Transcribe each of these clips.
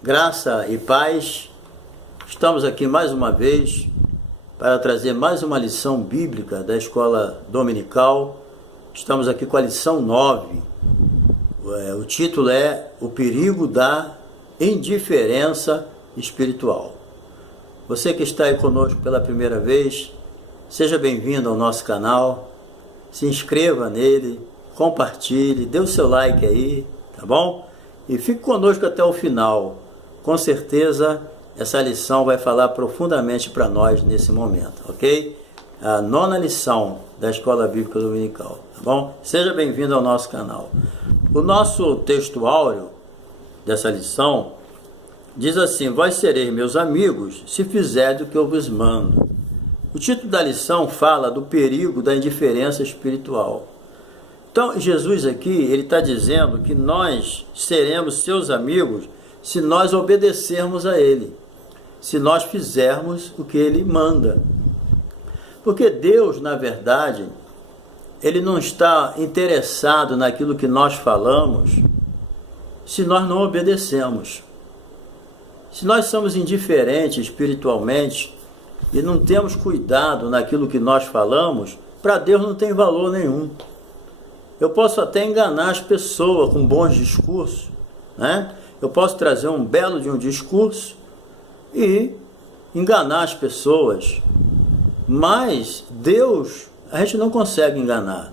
Graça e paz, estamos aqui mais uma vez para trazer mais uma lição bíblica da escola dominical. Estamos aqui com a lição 9. O título é O Perigo da Indiferença Espiritual. Você que está aí conosco pela primeira vez, seja bem-vindo ao nosso canal, se inscreva nele, compartilhe, dê o seu like aí, tá bom? E fique conosco até o final. Com certeza, essa lição vai falar profundamente para nós nesse momento, ok? A 9ª lição da Escola Bíblica Dominical, tá bom? Seja bem-vindo ao nosso canal. O nosso texto áureo dessa lição diz assim: vós sereis meus amigos se fizerdes o que eu vos mando. O título da lição fala do perigo da indiferença espiritual. Então, Jesus aqui, ele está dizendo que nós seremos seus amigos se nós obedecermos a Ele, se nós fizermos o que Ele manda. Porque Deus, na verdade, Ele não está interessado naquilo que nós falamos se nós não obedecemos. Se nós somos indiferentes espiritualmente e não temos cuidado naquilo que nós falamos, para Deus não tem valor nenhum. Eu posso até enganar as pessoas com bons discursos, né? Eu posso trazer um belo de um discurso e enganar as pessoas, mas Deus a gente não consegue enganar.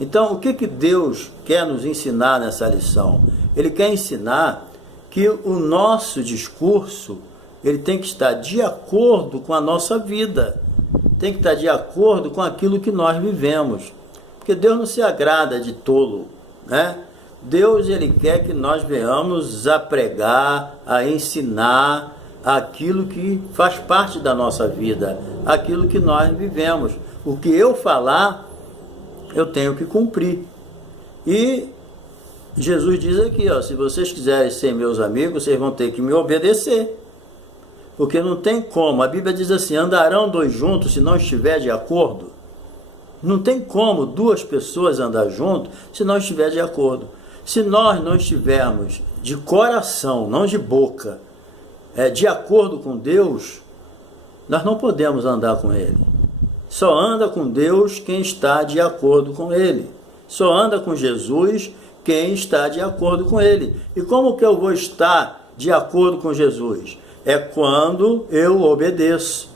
Então, o que Deus quer nos ensinar nessa lição? Ele quer ensinar que o nosso discurso ele tem que estar de acordo com a nossa vida, tem que estar de acordo com aquilo que nós vivemos, porque Deus não se agrada de tolo, né? Deus ele quer que nós venhamos a pregar, a ensinar aquilo que faz parte da nossa vida, aquilo que nós vivemos. O que eu falar, eu tenho que cumprir. E Jesus diz aqui, se vocês quiserem ser meus amigos, vocês vão ter que me obedecer. Porque não tem como. A Bíblia diz assim: andarão dois juntos se não estiver de acordo. Não tem como duas pessoas andar juntos se não estiver de acordo. Se nós não estivermos de coração, não de boca, de acordo com Deus, nós não podemos andar com Ele. Só anda com Deus quem está de acordo com Ele. Só anda com Jesus quem está de acordo com Ele. E como que eu vou estar de acordo com Jesus? É quando eu obedeço.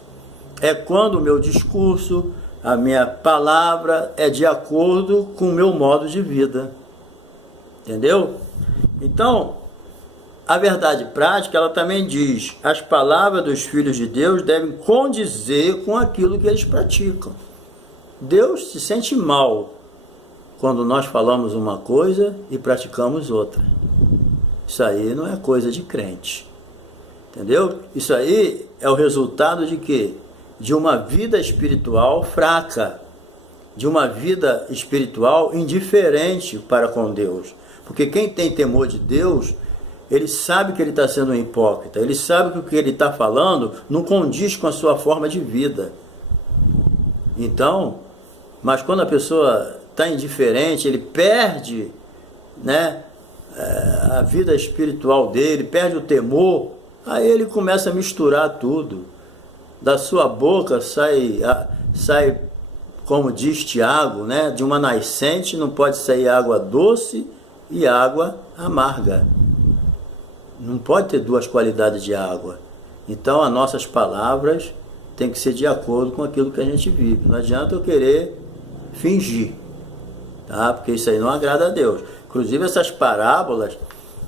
É quando o meu discurso, a minha palavra é de acordo com o meu modo de vida. Entendeu? Então, a verdade prática, ela também diz: as palavras dos filhos de Deus devem condizer com aquilo que eles praticam. Deus se sente mal quando nós falamos uma coisa e praticamos outra. Isso aí não é coisa de crente. Entendeu? Isso aí é o resultado de quê? De uma vida espiritual fraca, de uma vida espiritual indiferente para com Deus. Porque quem tem temor de Deus, ele sabe que ele está sendo um hipócrita, ele sabe que o que ele está falando não condiz com a sua forma de vida. Então, mas quando a pessoa está indiferente, ele perde, né, a vida espiritual dele, perde o temor, aí ele começa a misturar tudo. Da sua boca sai, como diz Tiago, né, de uma nascente não pode sair água doce e água amarga. Não pode ter duas qualidades de água. Então as nossas palavras têm que ser de acordo com aquilo que a gente vive. Não adianta eu querer fingir, tá? Porque isso aí não agrada a Deus. Inclusive essas parábolas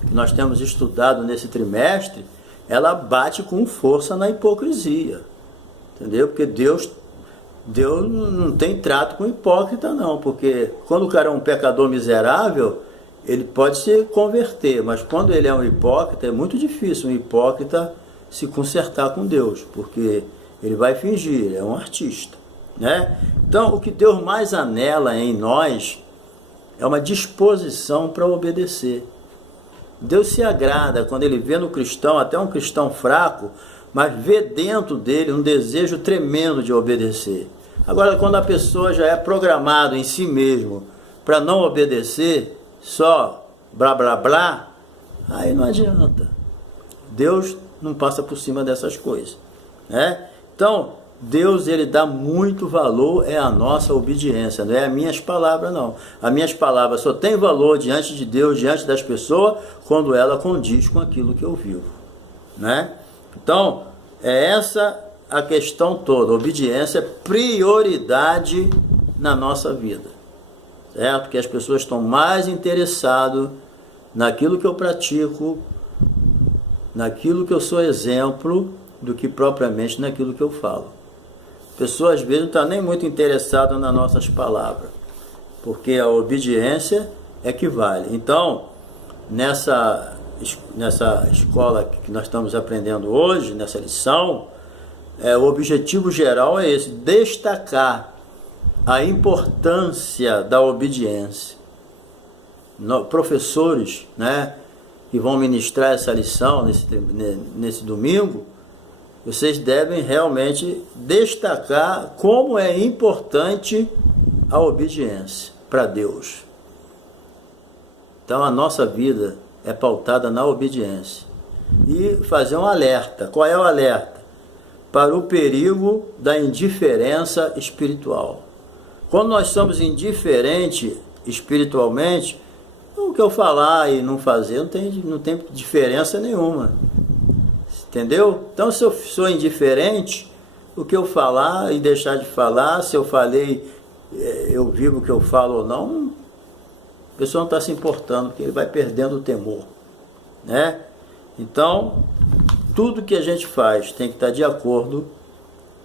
que nós temos estudado nesse trimestre, ela bate com força na hipocrisia. Entendeu? Porque Deus não tem trato com hipócrita não. Porque quando o cara é um pecador miserável, ele pode se converter, mas quando ele é um hipócrita, é muito difícil um hipócrita se consertar com Deus, porque ele vai fingir, ele é um artista, né? Então, o que Deus mais anela em nós é uma disposição para obedecer. Deus se agrada quando ele vê no cristão, até um cristão fraco, mas vê dentro dele um desejo tremendo de obedecer. Agora, quando a pessoa já é programada em si mesmo para não obedecer, só blá blá blá, aí não adianta. Deus não passa por cima dessas coisas, né? Então, Deus, ele dá muito valor à nossa obediência, não é as minhas palavras, não. As minhas palavras só têm valor diante de Deus, diante das pessoas, quando ela condiz com aquilo que eu vivo, né? Então, é essa a questão toda. A obediência é prioridade na nossa vida, certo? Que as pessoas estão mais interessadas naquilo que eu pratico, naquilo que eu sou exemplo, do que propriamente naquilo que eu falo. Pessoas às vezes não estão nem muito interessadas nas nossas palavras, porque a obediência é que vale. Então, nessa escola que nós estamos aprendendo hoje, nessa lição, o objetivo geral é esse: destacar a importância da obediência. Professores, né, que vão ministrar essa lição nesse domingo, vocês devem realmente destacar como é importante a obediência para Deus. Então a nossa vida é pautada na obediência. E fazer um alerta. Qual é o alerta? Para o perigo da indiferença espiritual. Quando nós somos indiferentes espiritualmente, o que eu falar e não fazer não tem diferença nenhuma. Entendeu? Então, se eu sou indiferente, o que eu falar e deixar de falar, se eu falei, eu vivo o que eu falo ou não, a pessoa não está se importando, porque ele vai perdendo o temor, né? Então, tudo que a gente faz tem que estar de acordo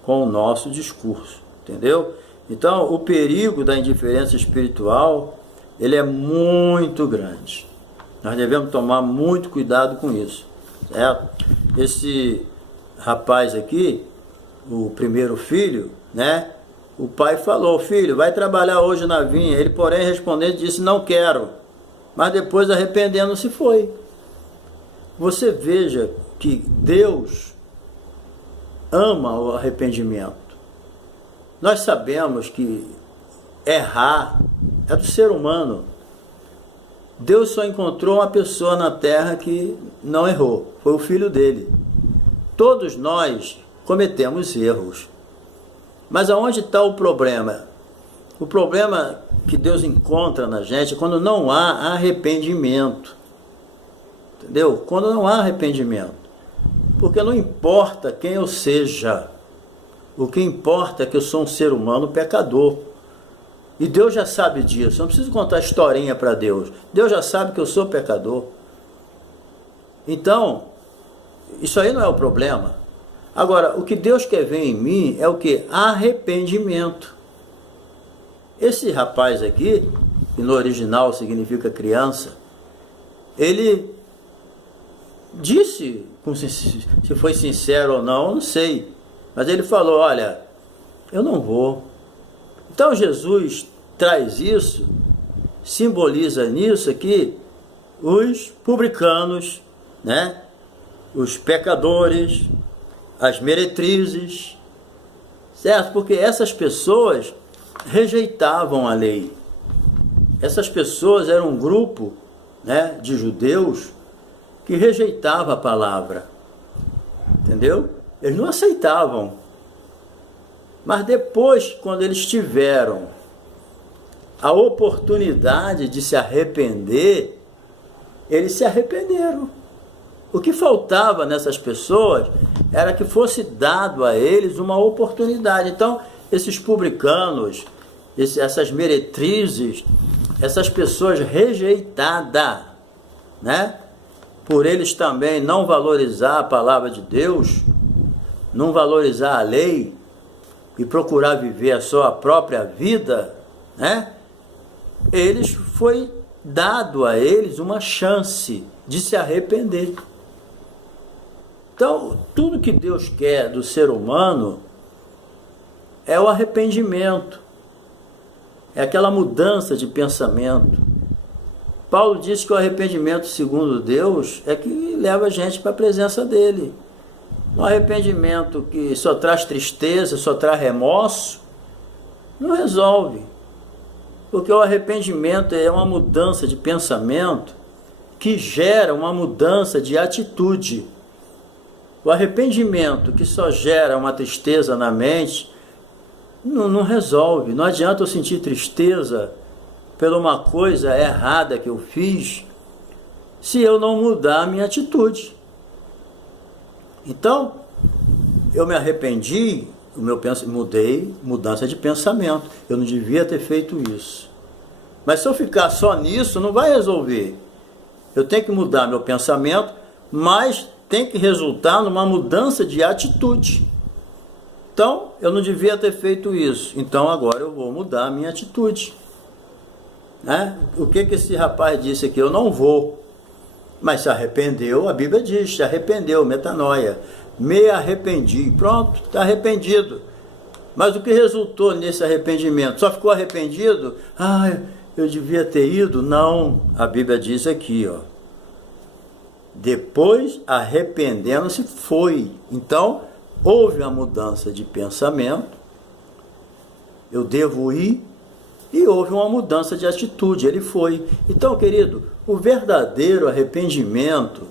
com o nosso discurso, entendeu? Então, o perigo da indiferença espiritual, ele é muito grande. Nós devemos tomar muito cuidado com isso. Certo? Esse rapaz aqui, o primeiro filho, né? O pai falou: filho, vai trabalhar hoje na vinha. Ele, porém, respondendo, disse: não quero. Mas depois, arrependendo-se, foi. Você veja que Deus ama o arrependimento. Nós sabemos que errar é do ser humano. Deus só encontrou uma pessoa na terra que não errou, foi o filho dele. Todos nós cometemos erros. Mas aonde está o problema? O problema que Deus encontra na gente é quando não há arrependimento. Entendeu? Quando não há arrependimento. Porque não importa quem eu seja, o que importa é que eu sou um ser humano pecador. E Deus já sabe disso. Eu não preciso contar historinha para Deus. Deus já sabe que eu sou pecador. Então, isso aí não é o problema. Agora, o que Deus quer ver em mim é o que? Arrependimento. Esse rapaz aqui, que no original significa criança, ele disse, se foi sincero ou não, eu não sei. Mas ele falou: olha, eu não vou. Então Jesus traz isso, simboliza nisso aqui os publicanos, né? Os pecadores, as meretrizes, certo? Porque essas pessoas rejeitavam a lei. Essas pessoas eram um grupo, né, de judeus que rejeitava a palavra, entendeu? Eles não aceitavam. Mas depois, quando eles tiveram a oportunidade de se arrepender, eles se arrependeram. O que faltava nessas pessoas era que fosse dado a eles uma oportunidade. Então, esses publicanos, essas meretrizes, essas pessoas rejeitadas, né? Por eles também não valorizar a palavra de Deus, não valorizar a lei, e procurar viver a sua própria vida, né? Foi dado a eles uma chance de se arrepender. Então, tudo que Deus quer do ser humano é o arrependimento, é aquela mudança de pensamento. Paulo diz que o arrependimento segundo Deus é que leva a gente para a presença dele. Um arrependimento que só traz tristeza, só traz remorso, não resolve. Porque o arrependimento é uma mudança de pensamento que gera uma mudança de atitude. O arrependimento que só gera uma tristeza na mente, não resolve. Não adianta eu sentir tristeza por uma coisa errada que eu fiz, se eu não mudar a minha atitude. Então, eu me arrependi, mudei, mudança de pensamento. Eu não devia ter feito isso. Mas se eu ficar só nisso, não vai resolver. Eu tenho que mudar meu pensamento, mas tem que resultar numa mudança de atitude. Então, eu não devia ter feito isso. Então, agora eu vou mudar a minha atitude. Né? O que esse rapaz disse aqui? Eu não vou. Mas se arrependeu, a Bíblia diz, se arrependeu, metanoia. Me arrependi. Pronto, está arrependido. Mas o que resultou nesse arrependimento? Só ficou arrependido? Eu devia ter ido? Não, a Bíblia diz aqui, ó. Depois, arrependendo-se, foi. Então, houve uma mudança de pensamento. Eu devo ir. E houve uma mudança de atitude, ele foi. Então, querido, o verdadeiro arrependimento,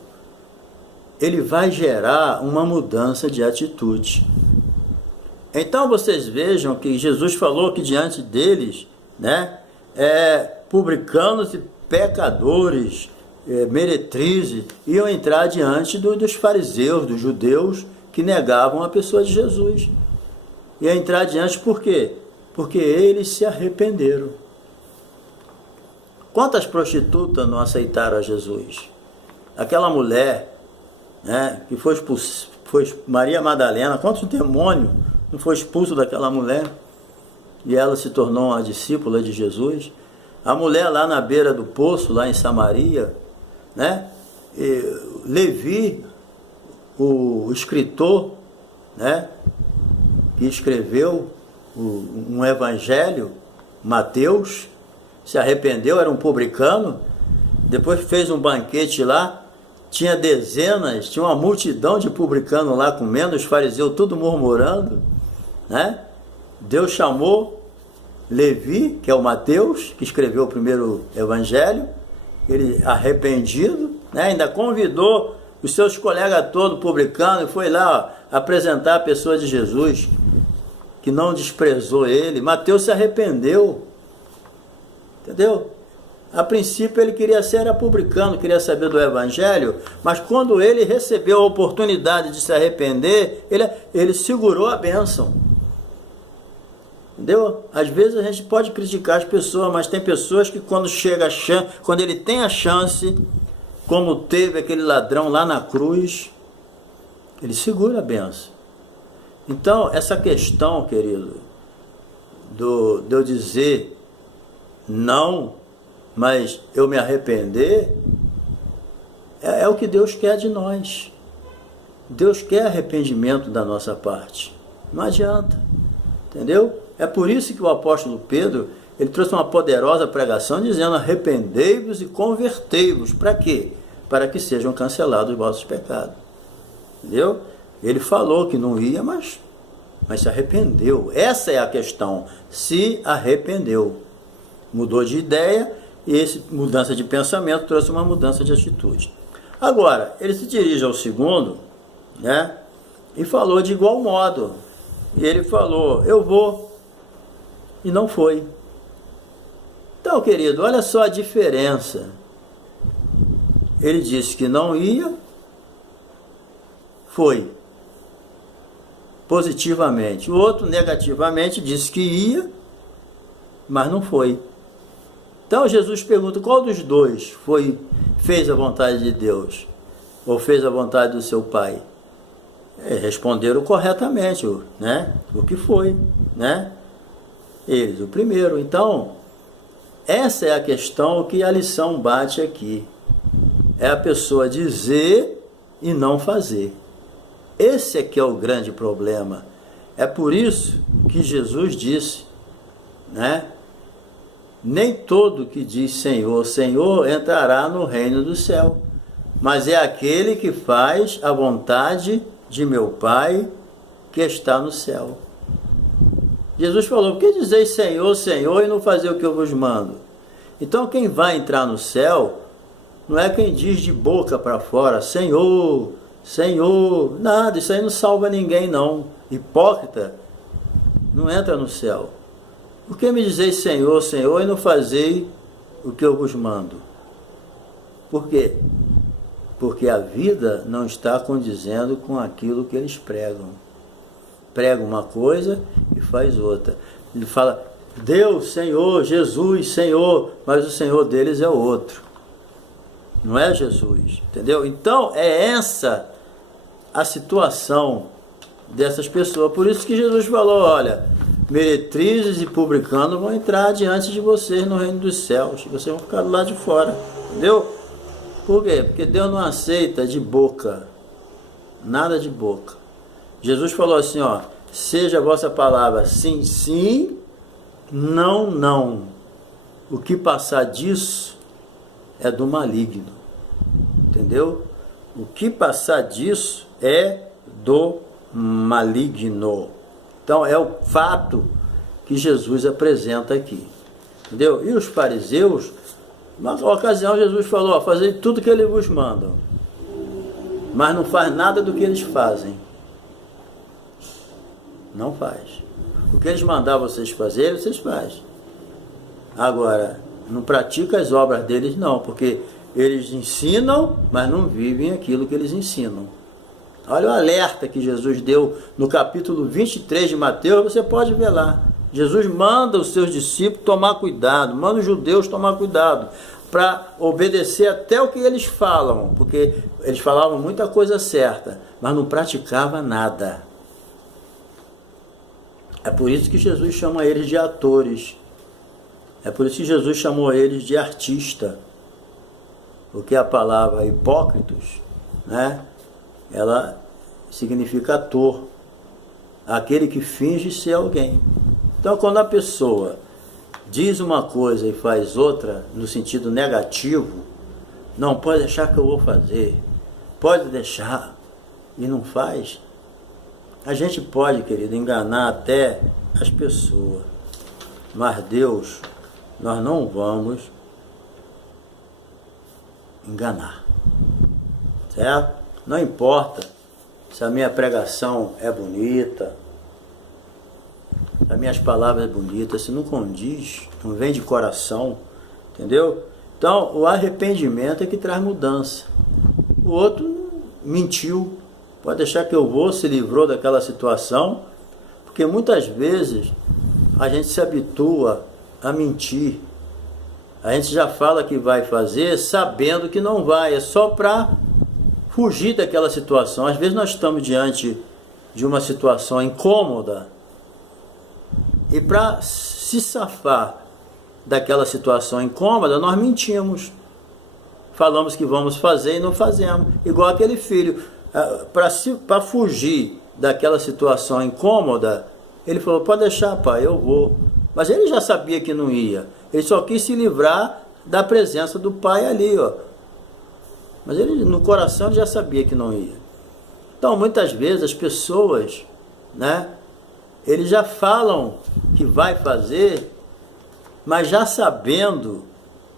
ele vai gerar uma mudança de atitude. Então, vocês vejam que Jesus falou que diante deles, né, publicanos e pecadores, meretrizes, iam entrar diante dos fariseus, dos judeus, que negavam a pessoa de Jesus. Ia entrar diante por quê? Porque eles se arrependeram. Quantas prostitutas não aceitaram a Jesus? Aquela mulher, né, que foi Maria Madalena, quantos demônios não foi expulso daquela mulher? E ela se tornou uma discípula de Jesus. A mulher lá na beira do poço, lá em Samaria, né? Levi, o escritor, né, que escreveu um evangelho, Mateus, se arrependeu, era um publicano, depois fez um banquete lá, tinha tinha uma multidão de publicanos lá comendo, os fariseus tudo murmurando, né? Deus chamou Levi, que é o Mateus, que escreveu o primeiro evangelho, ele arrependido, né? Ainda convidou os seus colegas todos publicanos e foi lá apresentar a pessoa de Jesus, que não desprezou ele. Mateus se arrependeu, entendeu? A princípio ele queria ser publicano, queria saber do evangelho, mas quando ele recebeu a oportunidade de se arrepender, ele segurou a bênção. Entendeu? Às vezes a gente pode criticar as pessoas, mas tem pessoas que quando ele tem a chance, como teve aquele ladrão lá na cruz, ele segura a bênção. Então, essa questão, querido, de eu dizer não, mas eu me arrepender, é o que Deus quer de nós. Deus quer arrependimento da nossa parte. Não adianta, entendeu? É por isso que o apóstolo Pedro, ele trouxe uma poderosa pregação dizendo: arrependei-vos e convertei-vos. Para quê? Para que sejam cancelados os vossos pecados. Entendeu? Ele falou que não ia, mas se arrependeu. Essa é a questão. Se arrependeu. Mudou de ideia e essa mudança de pensamento trouxe uma mudança de atitude. Agora, ele se dirige ao segundo, né? E falou de igual modo. E ele falou: eu vou. E não foi. Então, querido, olha só a diferença. Ele disse que não ia, foi. Positivamente. O outro, negativamente, disse que ia, mas não foi. Então, Jesus pergunta: qual dos dois fez a vontade de Deus? Ou fez a vontade do seu Pai? Responderam corretamente, né? O que foi, né? Eles, o primeiro. Então, essa é a questão que a lição bate aqui. É a pessoa dizer e não fazer. Esse é que é o grande problema. É por isso que Jesus disse, né? Nem todo que diz Senhor, Senhor entrará no reino do céu, mas é aquele que faz a vontade de meu Pai que está no céu. Jesus falou: por que dizeis Senhor, Senhor e não fazer o que eu vos mando? Então quem vai entrar no céu não é quem diz de boca para fora Senhor, Senhor, nada, isso aí não salva ninguém não. Hipócrita não entra no céu. Por que me dizeis Senhor, Senhor, e não fazei o que eu vos mando? Por quê? Porque a vida não está condizendo com aquilo que eles pregam. Prega uma coisa e faz outra. Ele fala, Deus, Senhor, Jesus, Senhor, mas o Senhor deles é outro. Não é Jesus, entendeu? Então, é essa a situação dessas pessoas. Por isso que Jesus falou, olha, meretrizes e publicanos vão entrar diante de vocês no reino dos céus. Vocês vão ficar do lado de fora, entendeu? Por quê? Porque Deus não aceita de boca, nada de boca. Jesus falou assim, ó, seja a vossa palavra sim, sim, não, não. O que passar disso é do maligno, entendeu? O que passar disso é do maligno. Então é o fato que Jesus apresenta aqui, entendeu? E os fariseus, numa ocasião Jesus falou, ó, fazei tudo que ele vos manda, mas não faz nada do que eles fazem. Não faz. O que eles mandavam vocês fazerem, vocês fazem. Agora, não pratica as obras deles não, porque eles ensinam, mas não vivem aquilo que eles ensinam. Olha o alerta que Jesus deu no capítulo 23 de Mateus, você pode ver lá. Jesus manda os seus discípulos tomar cuidado, manda os judeus tomar cuidado, para obedecer até o que eles falam, porque eles falavam muita coisa certa, mas não praticavam nada. É por isso que Jesus chama eles de atores. É por isso que Jesus chamou eles de artista. Porque a palavra hipócritos, né, ela significa ator. Aquele que finge ser alguém. Então, quando a pessoa diz uma coisa e faz outra, no sentido negativo, não, pode deixar que eu vou fazer. Pode deixar e não faz. A gente pode, querido, enganar até as pessoas, mas Deus, nós não vamos enganar, certo? Não importa se a minha pregação é bonita, se as minhas palavras são bonitas, se não condiz, não vem de coração, entendeu? Então, o arrependimento é que traz mudança. O outro mentiu, pode deixar que eu vou, se livrou daquela situação, porque muitas vezes a gente se habitua a mentir. A gente já fala que vai fazer sabendo que não vai, é só para fugir daquela situação. Às vezes nós estamos diante de uma situação incômoda e para se safar daquela situação incômoda, nós mentimos. Falamos que vamos fazer e não fazemos. Igual aquele filho. Para fugir daquela situação incômoda, ele falou, pode deixar, pai, eu vou. Mas ele já sabia que não ia. Ele só quis se livrar da presença do pai ali, ó. Mas ele, no coração, ele já sabia que não ia. Então, muitas vezes, as pessoas, né, eles já falam que vai fazer, mas já sabendo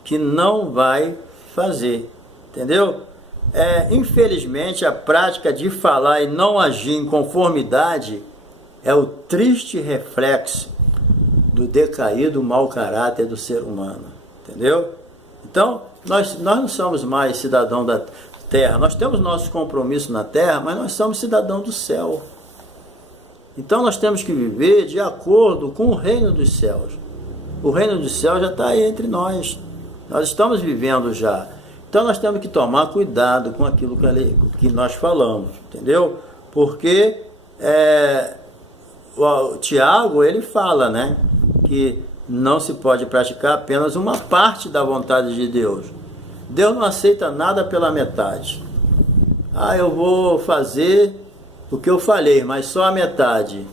que não vai fazer. Entendeu? Infelizmente, a prática de falar e não agir em conformidade é o triste reflexo do decaído mau caráter do ser humano, entendeu? Então, nós não somos mais cidadão da terra, nós temos nosso compromisso na terra, mas nós somos cidadão do céu. Então, nós temos que viver de acordo com o reino dos céus. O reino dos céus já está aí entre nós estamos vivendo já. Então nós temos que tomar cuidado com aquilo que nós falamos, entendeu? Porque o Tiago, ele fala, né, que não se pode praticar apenas uma parte da vontade de Deus. Deus não aceita nada pela metade. Eu vou fazer o que eu falei, mas só a metade.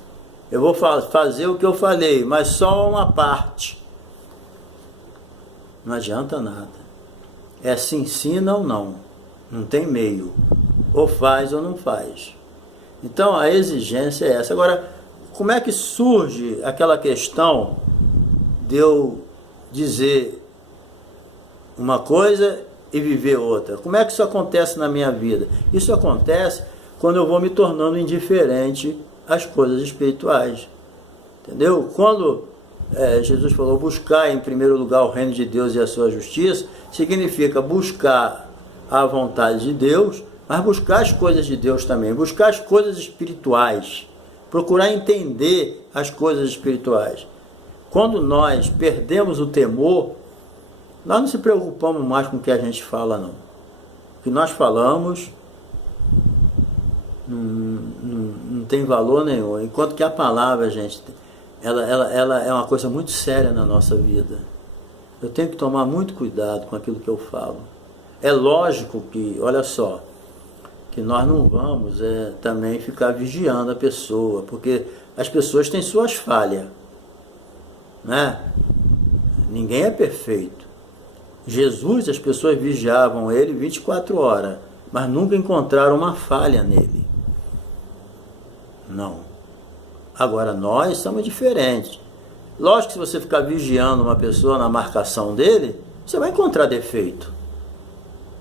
Eu vou fazer o que eu falei, mas só uma parte. Não adianta nada. É sim, sim, não, não. Não tem meio. Ou faz ou não faz. Então a exigência é essa. Agora, como é que surge aquela questão de eu dizer uma coisa e viver outra. Como é que isso acontece na minha vida? Isso acontece quando eu vou me tornando indiferente às coisas espirituais. Entendeu? Quando Jesus falou buscar em primeiro lugar o reino de Deus e a sua justiça, significa buscar a vontade de Deus, mas buscar as coisas de Deus também, buscar as coisas espirituais, procurar entender as coisas espirituais. Quando nós perdemos o temor, nós não se preocupamos mais com o que a gente fala, não. O que nós falamos não tem valor nenhum, enquanto que a palavra, gente, ela é uma coisa muito séria na nossa vida. Eu tenho que tomar muito cuidado com aquilo que eu falo. É lógico que, olha só, que nós não vamos também ficar vigiando a pessoa, porque as pessoas têm suas falhas, né? Ninguém é perfeito. Jesus, as pessoas vigiavam ele 24 horas, mas nunca encontraram uma falha nele. Não. Agora, nós somos diferentes. Lógico que se você ficar vigiando uma pessoa na marcação dele, você vai encontrar defeito.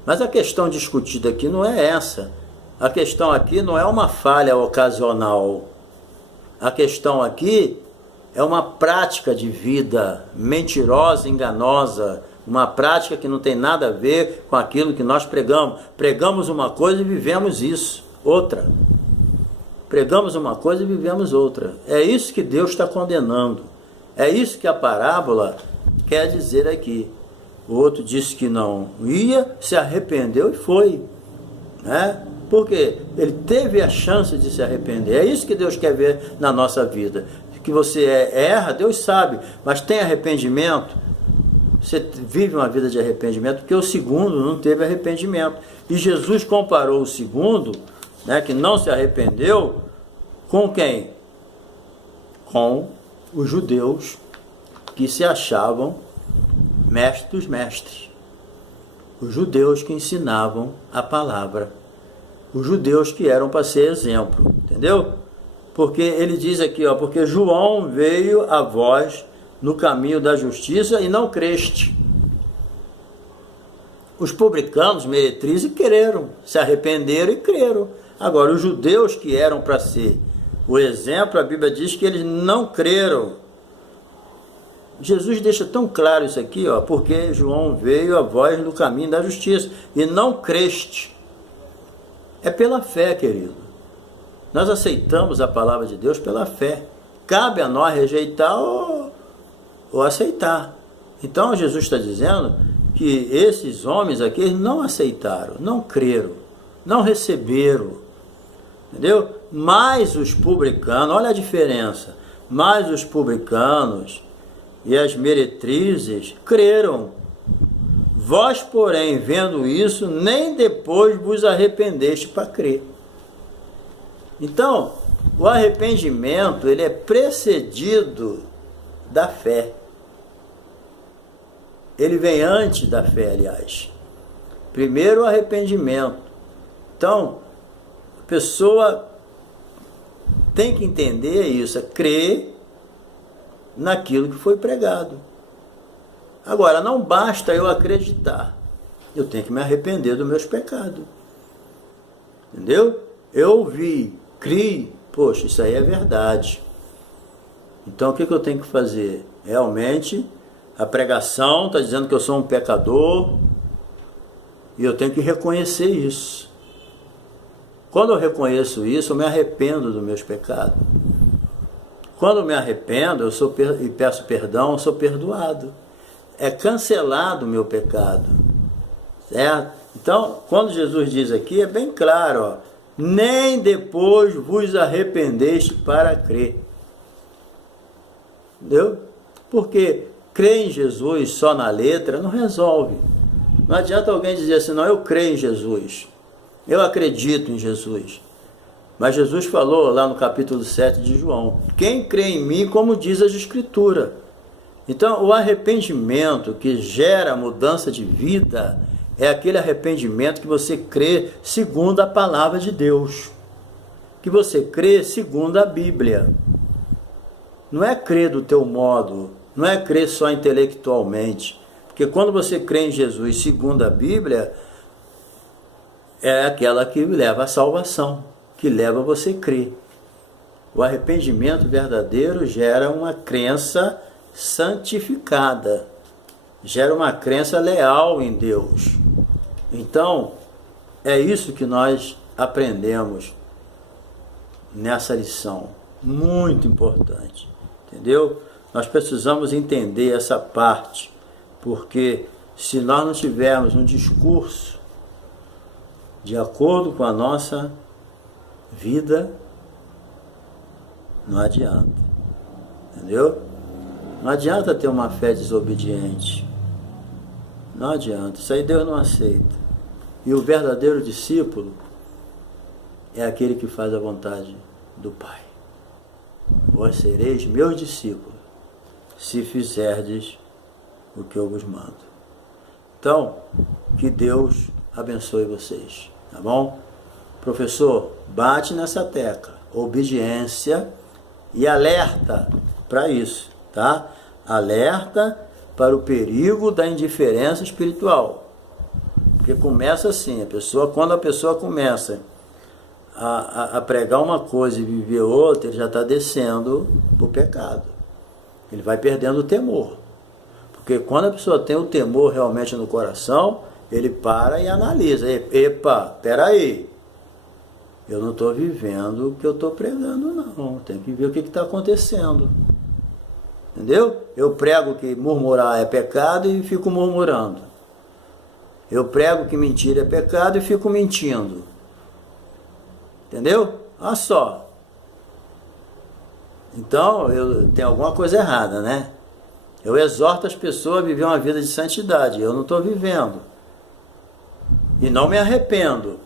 Mas a questão discutida aqui não é essa. A questão aqui não é uma falha ocasional. A questão aqui é uma prática de vida mentirosa, enganosa, uma prática que não tem nada a ver com aquilo que nós pregamos. Pregamos uma coisa e vivemos isso, outra. Pregamos uma coisa e vivemos outra. É isso que Deus está condenando. É isso que a parábola quer dizer aqui. O outro disse que não ia, se arrependeu e foi, né? Porque ele teve a chance de se arrepender. É isso que Deus quer ver na nossa vida. Que você erra, Deus sabe, mas tem arrependimento. Você vive uma vida de arrependimento, porque o segundo não teve arrependimento. E Jesus comparou o segundo, né, que não se arrependeu, com quem? Com os judeus que se achavam mestres dos mestres. Os judeus que ensinavam a palavra. Os judeus que eram para ser exemplo, entendeu? Porque ele diz aqui, ó, porque João veio a vós no caminho da justiça e não creste. Os publicanos, meretrizes, creram, se arrependeram e creram. Agora, os judeus que eram para ser o exemplo, a Bíblia diz que eles não creram. Jesus deixa tão claro isso aqui, ó, porque João veio a vós no caminho da justiça e não creste. É pela fé, querido. Nós aceitamos a palavra de Deus pela fé. Cabe a nós rejeitar ou aceitar. Então Jesus está dizendo que esses homens aqui eles não aceitaram, não creram, não receberam. Entendeu? Mas os publicanos, olha a diferença, mas os publicanos e as meretrizes creram. Vós, porém, vendo isso, nem depois vos arrependeste para crer. Então, o arrependimento, ele é precedido da fé. Ele vem antes da fé, aliás. Primeiro o arrependimento. Então, a pessoa tem que entender isso, é crer naquilo que foi pregado. Agora, não basta eu acreditar. Eu tenho que me arrepender dos meus pecados. Entendeu? Eu ouvi, criei, poxa, isso aí é verdade. Então, o que eu tenho que fazer? Realmente, a pregação está dizendo que eu sou um pecador e eu tenho que reconhecer isso. Quando eu reconheço isso, eu me arrependo dos meus pecados. Quando eu me arrependo e peço perdão, eu sou perdoado. É cancelado o meu pecado. Certo? Então, quando Jesus diz aqui, é bem claro, ó, nem depois vos arrependeste para crer. Entendeu? Porque crer em Jesus só na letra não resolve. Não adianta alguém dizer assim, não, eu creio em Jesus. Eu acredito em Jesus. Mas Jesus falou lá no capítulo 7 de João, quem crê em mim, como diz as Escrituras. Então, o arrependimento que gera mudança de vida é aquele arrependimento que você crê segundo a palavra de Deus. Que você crê segundo a Bíblia. Não é crer do teu modo, não é crer só intelectualmente. Porque Porque quando você crê em Jesus, segundo a Bíblia, é aquela que leva à salvação, que leva você a crer. O arrependimento verdadeiro gera uma crença santificada, gera uma crença leal em Deus. Então, é isso que nós aprendemos nessa lição, muito importante, entendeu? Nós precisamos entender essa parte, porque se nós não tivermos um discurso de acordo com a nossa vida, não adianta, entendeu? Não adianta ter uma fé desobediente, não adianta, isso aí Deus não aceita. E o verdadeiro discípulo é aquele que faz a vontade do Pai. Vós sereis meus discípulos, se fizerdes o que eu vos mando. Então, que Deus abençoe vocês, tá bom? Professor, bate nessa tecla, obediência, e alerta para isso, tá? Alerta para o perigo da indiferença espiritual. Porque começa assim, quando a pessoa começa a pregar uma coisa e viver outra, ele já está descendo para o pecado. Ele vai perdendo o temor. Porque quando a pessoa tem o temor realmente no coração, ele para e analisa. Epa, peraí, eu não estou vivendo o que eu estou pregando, não. Tem que ver o que está acontecendo. Entendeu? Eu prego que murmurar é pecado e fico murmurando. Eu prego que mentira é pecado e fico mentindo. Entendeu? Olha só. Então, tem alguma coisa errada, né? Eu exorto as pessoas a viver uma vida de santidade. Eu não estou vivendo. E não me arrependo.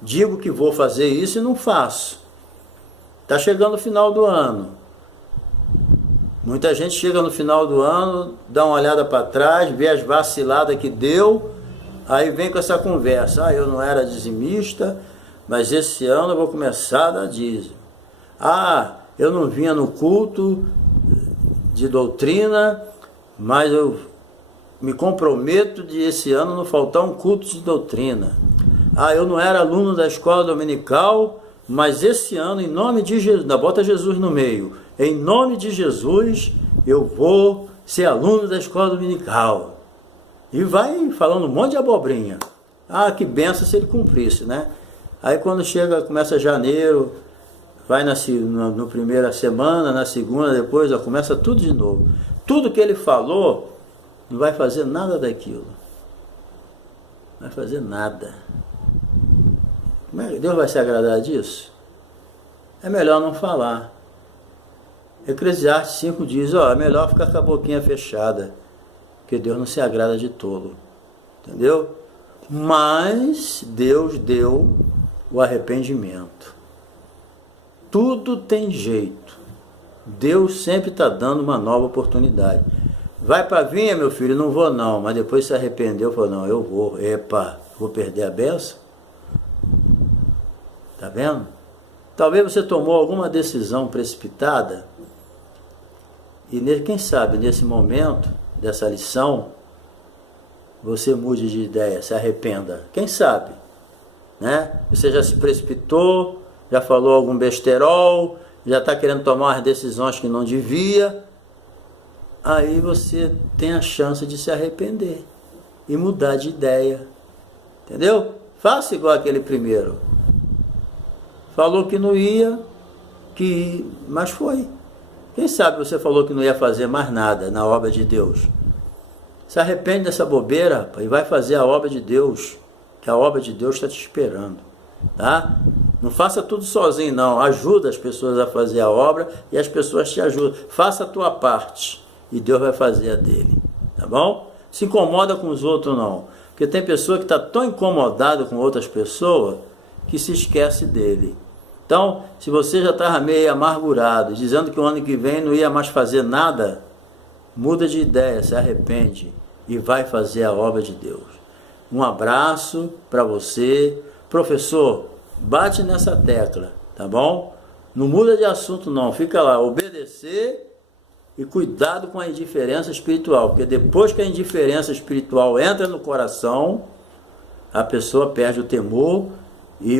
Digo que vou fazer isso e não faço. Está chegando o final do ano. Muita gente chega no final do ano, dá uma olhada para trás, vê as vaciladas que deu, aí vem com essa conversa. Eu não era dizimista, mas esse ano eu vou começar a dar dízimo. Eu não vinha no culto de doutrina, mas eu me comprometo de esse ano não faltar um culto de doutrina. Eu não era aluno da escola dominical, mas esse ano, em nome de Jesus, bota Jesus no meio, em nome de Jesus, eu vou ser aluno da escola dominical. E vai falando um monte de abobrinha. Que benção se ele cumprisse, né? Aí quando começa janeiro, vai na primeira semana, na segunda, depois começa tudo de novo. Tudo que ele falou, não vai fazer nada daquilo. Não vai fazer nada. Deus vai se agradar disso? É melhor não falar. Eclesiastes 5 diz, é melhor ficar com a boquinha fechada, porque Deus não se agrada de tolo. Entendeu? Mas Deus deu o arrependimento. Tudo tem jeito. Deus sempre está dando uma nova oportunidade. Vai para a vinha, meu filho? Não vou não. Mas depois se arrependeu, falou, não, eu vou. Vou perder a benção? Tá vendo? Talvez você tomou alguma decisão precipitada e quem sabe nesse momento dessa lição você mude de ideia, se arrependa. Quem sabe, né? Você já se precipitou, já falou algum besterol, já está querendo tomar as decisões que não devia. Aí você tem a chance de se arrepender e mudar de ideia. Entendeu? Faça igual aquele primeiro. Falou que não ia, mas foi. Quem sabe você falou que não ia fazer mais nada na obra de Deus. Se arrepende dessa bobeira, rapaz, e vai fazer a obra de Deus, que a obra de Deus está te esperando. Tá? Não faça tudo sozinho, não. Ajuda as pessoas a fazer a obra e as pessoas te ajudam. Faça a tua parte e Deus vai fazer a dele. Tá bom? Se incomoda com os outros, não. Porque tem pessoa que está tão incomodada com outras pessoas que se esquece dele. Então, se você já estava meio amargurado, dizendo que o ano que vem não ia mais fazer nada, muda de ideia, se arrepende e vai fazer a obra de Deus. Um abraço para você. Professor, bate nessa tecla, tá bom? Não muda de assunto não, fica lá, obedecer E cuidado com a indiferença espiritual, porque depois que a indiferença espiritual entra no coração, a pessoa perde o temor e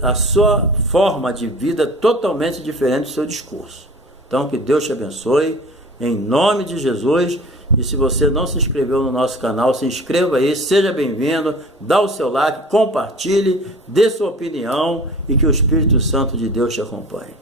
a sua forma de vida é totalmente diferente do seu discurso. Então, que Deus te abençoe, em nome de Jesus. E se você não se inscreveu no nosso canal, se inscreva aí, seja bem-vindo, dá o seu like, compartilhe, dê sua opinião e que o Espírito Santo de Deus te acompanhe.